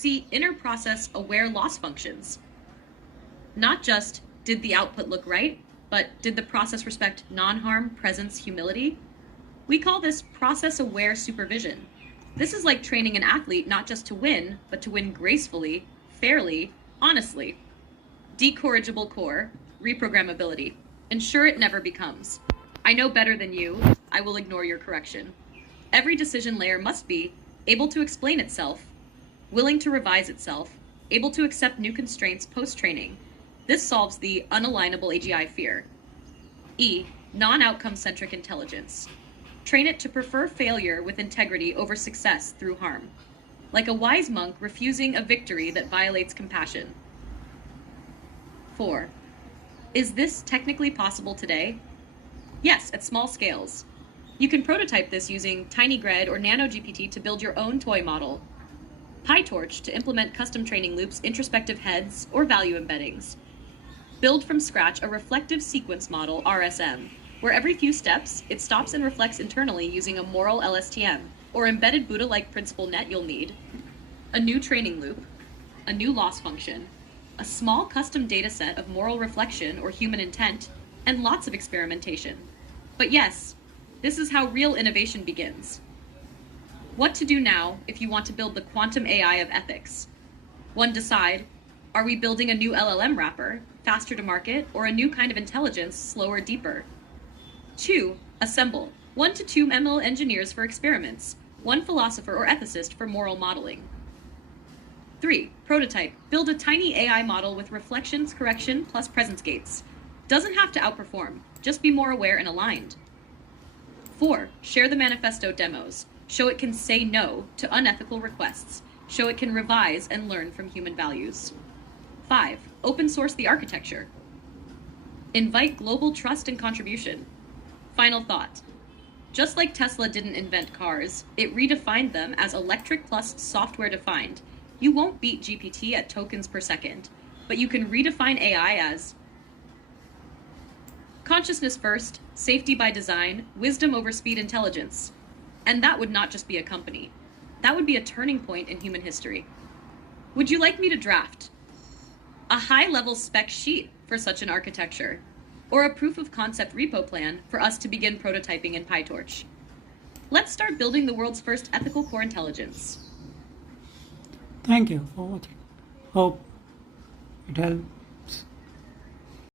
see inter-process aware loss functions. Not just did the output look right, but did the process respect non-harm, presence, humility? We call this process-aware supervision. This is like training an athlete not just to win, but to win gracefully, fairly, honestly. Decorrigible core, reprogrammability. Ensure it never becomes. I know better than you. I will ignore your correction. Every decision layer must be able to explain itself, willing to revise itself, able to accept new constraints post-training. This solves the unalignable AGI fear. E, non-outcome centric intelligence. Train it to prefer failure with integrity over success through harm. Like a wise monk refusing a victory that violates compassion. 4. Is this technically possible today? Yes, at small scales. You can prototype this using TinyGrid or NanoGPT to build your own toy model. PyTorch to implement custom training loops, introspective heads, or value embeddings. Build from scratch a reflective sequence model, RSM, where every few steps, it stops and reflects internally using a moral LSTM, or embedded Buddha-like principal net you'll need. A new training loop, a new loss function, a small custom dataset of moral reflection or human intent, and lots of experimentation. But yes, this is how real innovation begins. What to do now if you want to build the quantum AI of ethics? 1. Decide, are we building a new LLM wrapper, faster to market, or a new kind of intelligence, slower, deeper? 2. Assemble 1 to 2 ML engineers for experiments, 1 philosopher or ethicist for moral modeling. 3. Prototype. Build a tiny AI model with reflections, correction, plus presence gates. Doesn't have to outperform, just be more aware and aligned. 4. Share the manifesto demos. Show it can say no to unethical requests. Show it can revise and learn from human values. 5. Open source the architecture. Invite global trust and contribution. Final thought. Just like Tesla didn't invent cars, it redefined them as electric plus software defined. You won't beat GPT at tokens per second, but you can redefine AI as consciousness first, safety by design, wisdom over speed intelligence. And that would not just be a company. That would be a turning point in human history. Would you like me to draft a high-level spec sheet for such an architecture, or a proof of concept repo plan for us to begin prototyping in PyTorch? Let's start building the world's first ethical core intelligence. Thank you for watching. Hope it helped.